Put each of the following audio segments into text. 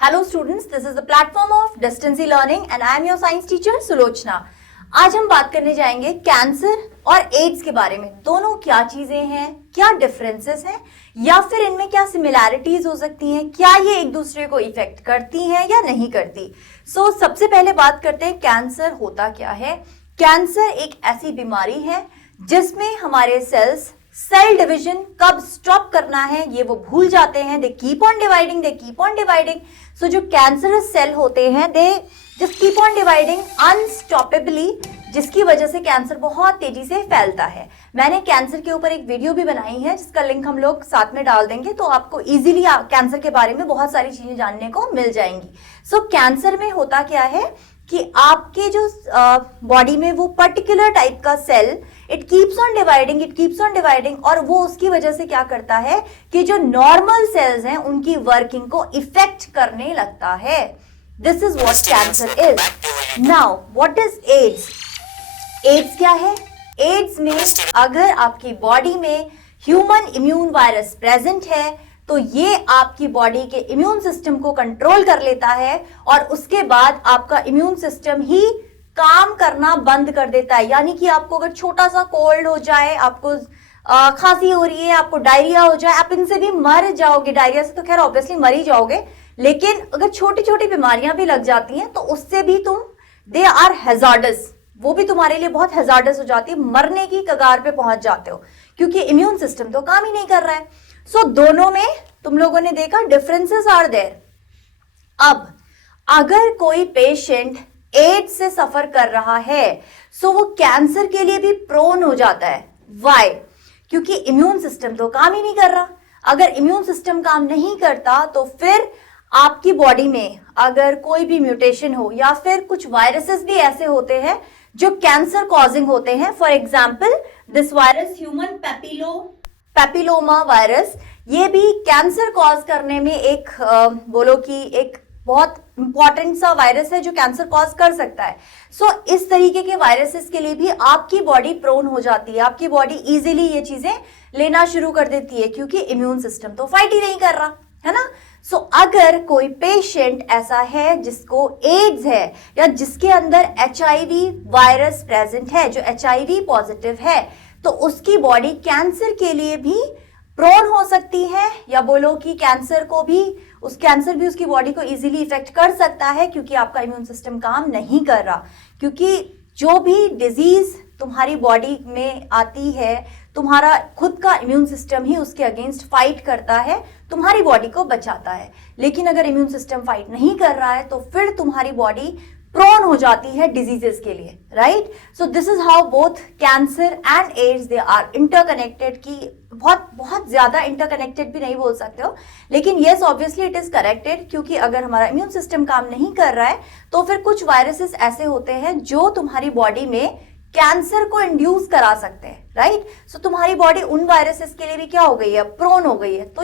Hello students, this is the platform of Distance Learning and I am your science teacher Sulochana. आज हम बात करने जाएंगे कैंसर और एड्स के बारे में। दोनों क्या चीजें हैं, क्या डिफरेंसेस हैं या फिर इनमें क्या सिमिलैरिटीज हो सकती हैं, क्या ये एक दूसरे को इफेक्ट करती हैं या नहीं करती। सबसे पहले बात करते हैं कैंसर होता क्या है। कैंसर एक ऐसी बीमारी है जिसमें हमारे सेल्स सेल डिवीजन कब स्टॉप करना है ये वो भूल जाते हैं। They keep on dividing. So जो कैंसरस सेल होते हैं they just keep on dividing unstoppably, जिसकी वजह से कैंसर बहुत तेजी से फैलता है। मैंने कैंसर के ऊपर एक वीडियो भी बनाई है जिसका लिंक हम लोग साथ में डाल देंगे, तो आपको इजीली कैंसर के बारे में बहुत सारी चीजें जानने को मिल जाएंगी। कैंसर में होता क्या है कि आपके जो बॉडी में वो पर्टिकुलर टाइप का cell it keeps on dividing और वो उसकी वजह से क्या करता है कि जो नॉर्मल सेल्स हैं उनकी वर्किंग को इफेक्ट करने लगता है। This is what cancer is. Now what is AIDS? AIDS क्या है? एड्स में अगर आपकी बॉडी में ह्यूमन इम्यून वायरस प्रेजेंट है तो ये आपकी बॉडी के इम्यून सिस्टम को कंट्रोल कर लेता है और उसके बाद आपका इम्यून सिस्टम ही काम करना बंद कर देता है। यानी कि आपको अगर छोटा सा कोल्ड हो जाए, आपको खांसी हो रही है, आपको डायरिया हो जाए, आप इनसे भी मर जाओगे। डायरिया से तो खैर ऑब्वियसली मर ही जाओगे, लेकिन अगर छोटी छोटी बीमारियां भी लग जाती हैं तो उससे भी दे आर हैजार्डस, वो भी तुम्हारे लिए बहुत हैजार्डस हो जाती है, मरने की कगार पे पहुंच जाते हो क्योंकि इम्यून सिस्टम तो काम ही नहीं कर रहा है। दोनों में तुम लोगों ने देखा डिफरेंसेस आर देयर। अब अगर कोई पेशेंट एड्स से सफर कर रहा है वो कैंसर के लिए भी प्रोन हो जाता है। व्हाई? क्योंकि इम्यून सिस्टम तो काम ही नहीं कर रहा। अगर इम्यून सिस्टम काम नहीं करता तो फिर आपकी बॉडी में अगर कोई भी म्यूटेशन हो या फिर कुछ वायरसेस भी ऐसे होते हैं जो कैंसर कॉजिंग होते हैं। For example this virus human papilloma virus, ये भी कैंसर कॉज करने में एक बोलो कि एक बहुत इंपॉर्टेंट सा वायरस है जो कैंसर कॉज कर सकता है। इस तरीके के वायरसेस के लिए भी आपकी बॉडी प्रोन हो जाती है, आपकी बॉडी इजीली ये चीजें लेना शुरू कर देती है क्योंकि इम्यून सिस्टम तो फाइट ही नहीं कर रहा है ना। अगर कोई पेशेंट ऐसा है जिसको एड्स है या जिसके अंदर HIV वायरस प्रेजेंट है, जो HIV पॉजिटिव है, तो उसकी बॉडी कैंसर के लिए भी प्रोन हो सकती है, या बोलो कि कैंसर भी उसकी बॉडी को इजीली इफेक्ट कर सकता है क्योंकि आपका इम्यून सिस्टम काम नहीं कर रहा। क्योंकि जो भी डिजीज तुम्हारी बॉडी में आती है तुम्हारा खुद का इम्यून सिस्टम ही उसके अगेंस्ट फाइट करता है, तुम्हारी बॉडी को बचाता है। लेकिन अगर इम्यून सिस्टम फाइट नहीं कर रहा है तो फिर तुम्हारी बॉडी प्रोन हो जाती है डिजीजेस के लिए, right. This is how both cancer and AIDS they are interconnected. की बहुत ज्यादा इंटरकनेक्टेड भी नहीं बोल सकते हो, लेकिन yes obviously it is connected, क्योंकि अगर हमारा इम्यून सिस्टम काम नहीं कर रहा है तो फिर कुछ वायरसेस ऐसे होते हैं जो तुम्हारी बॉडी में कैंसर को इंड्यूस करा सकते हैं, राइट। तुम्हारी बॉडी उन वायरसेस के लिए भी क्या हो गई है, प्रोन हो गई है। तो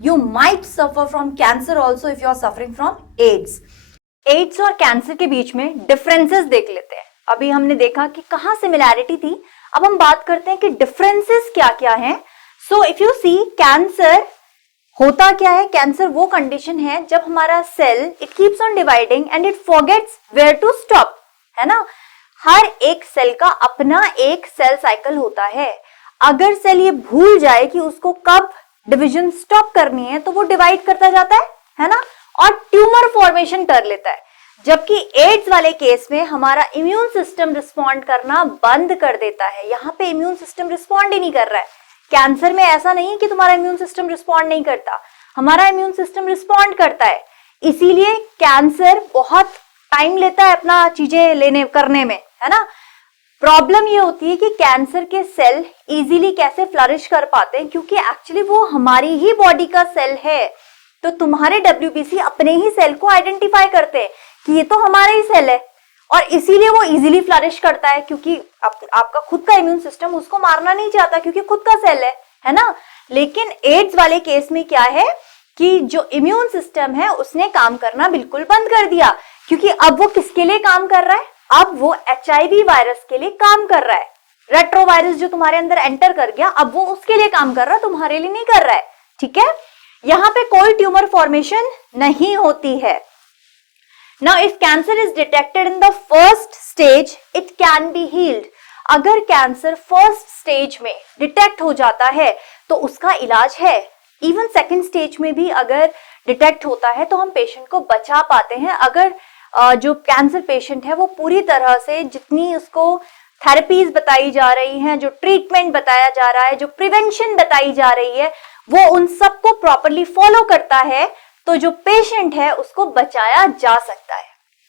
you might suffer from cancer also if you are suffering from AIDS. AIDS और कैंसर के बीच में डिफरेंसेस देख लेते हैं। अभी हमने देखा कि कहाँ सिमिलैरिटी थी, अब हम बात करते हैं कि डिफरेंसेस क्या क्या हैं। इफ यू सी, कैंसर होता क्या है? कैंसर वो कंडीशन है जब हमारा cell it keeps on dividing and it forgets where to stop, है ना। हर एक सेल का अपना एक सेल साइकिल होता है। अगर सेल ये भूल जाए कि उसको कब डिवीजन स्टॉप करनी है तो वो डिवाइड करता जाता है ना, और ट्यूमर फॉर्मेशन कर लेता है। जबकि एड्स वाले केस में हमारा इम्यून सिस्टम रिस्पॉन्ड करना बंद कर देता है। यहाँ पे इम्यून सिस्टम रिस्पॉन्ड ही नहीं कर रहा है। कैंसर में ऐसा नहीं कि तुम्हारा इम्यून सिस्टम रिस्पॉन्ड नहीं करता, हमारा इम्यून सिस्टम रिस्पॉन्ड करता है। इसीलिए कैंसर बहुत टाइम लेता है अपना चीजें करने में, है ना। प्रॉब्लम ये होती है कि कैंसर के सेल इजीली कैसे फ्लरिश कर पाते हैं, क्योंकि एक्चुअली वो हमारी ही बॉडी का सेल है। तो तुम्हारे WBC अपने ही सेल को आइडेंटिफाई करते हैं कि ये तो हमारा ही सेल है, और इसीलिए वो इजीली फ्लरिश करता है क्योंकि आपका खुद का इम्यून सिस्टम उसको मारना नहीं चाहता क्योंकि खुद का सेल है ना। लेकिन एड्स वाले केस में क्या है कि जो इम्यून सिस्टम है उसने काम करना बिल्कुल बंद कर दिया, क्योंकि अब वो किसके लिए काम कर रहा है? अब वो HIV वायरस के लिए काम कर रहा है। रेट्रोवायरस जो तुम्हारे अंदर एंटर कर गया अब वो उसके लिए काम कर रहा है, तुम्हारे लिए नहीं कर रहा है, ठीक है। यहाँ पे कोई ट्यूमर फॉर्मेशन नहीं होती है। Now if cancer is detected in the first stage, it can be healed. अगर कैंसर फर्स्ट स्टेज में डिटेक्ट हो जाता है तो उसका इलाज है। इवन सेकंड स्टेज में भी अगर डिटेक्ट होता है तो हम पेशेंट को बचा पाते हैं। अगर जो कैंसर पेशेंट है वो पूरी तरह से जितनी उसको थेरेपीज बताई जा रही हैं, जो ट्रीटमेंट बताया जा रहा है, जो प्रिवेंशन बताई जा रही है, वो उन सबको प्रॉपरली फॉलो करता है तो जो पेशेंट है उसको बचाया जा सकता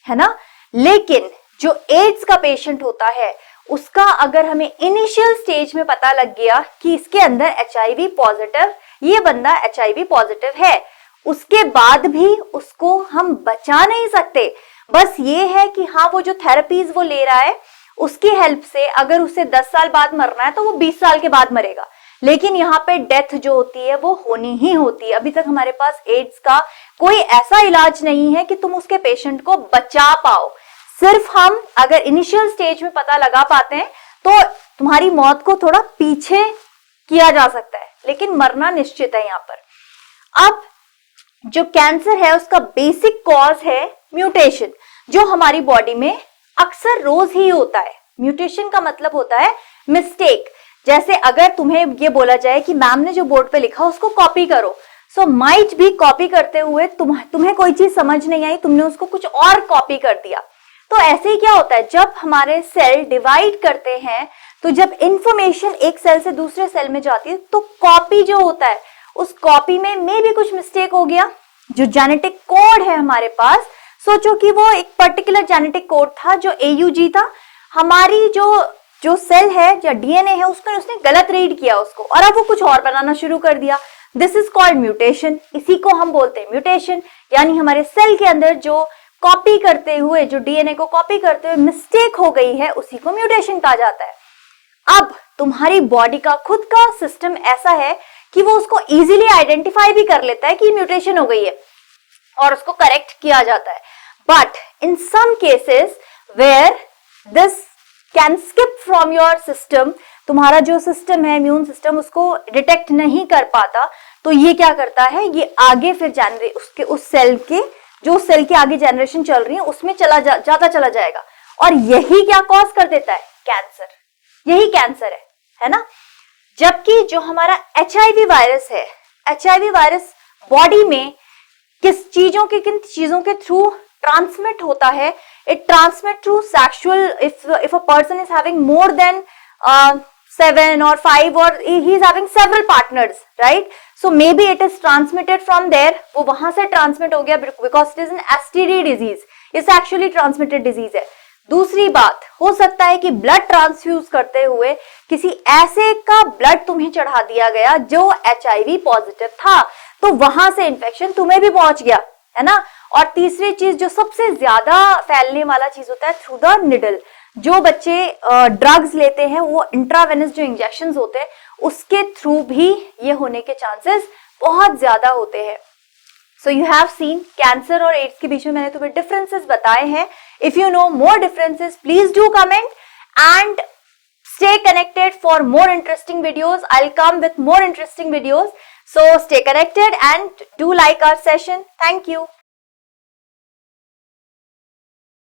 है ना। लेकिन जो एड्स का पेशेंट होता है उसका अगर हमें इनिशियल स्टेज में पता लग गया कि इसके अंदर HIV पॉजिटिव, ये बंदा HIV पॉजिटिव है, उसके बाद भी उसको हम बचा नहीं सकते। बस ये है कि हाँ वो जो थेरेपीज वो ले रहा है उसकी हेल्प से अगर उसे 10 साल बाद मरना है तो वो 20 साल के बाद मरेगा, लेकिन यहाँ पे डेथ जो होती है वो होनी ही होती है। अभी तक हमारे पास एड्स का कोई ऐसा इलाज नहीं है कि तुम उसके पेशेंट को बचा पाओ। सिर्फ हम अगर इनिशियल स्टेज में पता लगा पाते हैं तो तुम्हारी मौत को थोड़ा पीछे किया जा सकता है, लेकिन मरना निश्चित है यहाँ पर। अब जो कैंसर है उसका बेसिक कॉज है म्यूटेशन, जो हमारी बॉडी में अक्सर रोज ही होता है। म्यूटेशन का मतलब होता है मिस्टेक। जैसे अगर तुम्हें ये बोला जाए कि मैम ने जो बोर्ड पे लिखा उसको कॉपी करो, सो माइट भी कॉपी करते हुए तुम्हें कोई चीज समझ नहीं आई, तुमने उसको कुछ और कॉपी कर दिया। तो ऐसे ही क्या होता है, जब हमारे सेल डिवाइड करते हैं तो जब इंफॉर्मेशन एक सेल से दूसरे सेल में जाती है तो कॉपी जो होता है उस कॉपी में मे भी कुछ मिस्टेक हो गया। जो जेनेटिक कोड है हमारे पास, सोचो कि वो एक पर्टिकुलर जेनेटिक कोड था जो AUG था, हमारी जो सेल है या DNA है उसने गलत रीड किया उसको और अब वो कुछ और बनाना शुरू कर दिया। This is called mutation. इसी को हम बोलते हैं म्यूटेशन, यानी हमारे सेल के अंदर जो कॉपी करते हुए, जो DNA को कॉपी करते हुए मिस्टेक हो गई है, उसी को म्यूटेशन कहा जाता है। अब तुम्हारी बॉडी का खुद का सिस्टम ऐसा है कि वो उसको इजीली आइडेंटिफाई भी कर लेता है कि म्यूटेशन हो गई है और उसको करेक्ट किया जाता है। But in some cases where this can skip from your system, तुम्हारा जो सिस्टम है इम्यून सिस्टम उसको डिटेक्ट नहीं कर पाता, तो ये क्या करता है, ये आगे फिर उसके उस सेल के जो सेल की आगे जनरेशन चल रही है उसमें जाता चला जाएगा और यही क्या कॉज कर देता है, कैंसर। यही कैंसर है ना। जबकि जो हमारा HIV वायरस है, HIV वायरस बॉडी में किन चीजों के थ्रू ट्रांसमिट होता है, it transmit through sexual, if a person is having more than 7 or 5 or he is having several partners, right? So maybe it is transmitted from there, वो वहां से transmit हो गया because it is an STD disease, ये sexually transmitted disease है। दूसरी बात, हो सकता है कि ब्लड ट्रांसफ्यूज करते हुए किसी ऐसे का ब्लड तुम्हें चढ़ा दिया गया जो HIV पॉजिटिव था, तो वहां से इन्फेक्शन तुम्हें भी पहुंच गया, है ना। और तीसरी चीज जो सबसे ज्यादा फैलने वाला चीज होता है, थ्रू द निडल। जो बच्चे ड्रग्स लेते हैं वो इंट्रावेनस जो इंजेक्शंस होते हैं उसके थ्रू भी ये होने के चांसेस बहुत ज्यादा होते हैं। So you have seen cancer और एड्स के बीच में मैंने तुम्हें डिफरेंसेस बताए हैं। If you know more differences please do comment and stay connected for more interesting videos. I'll come with more interesting videos. So stay connected and do like our session. Thank you.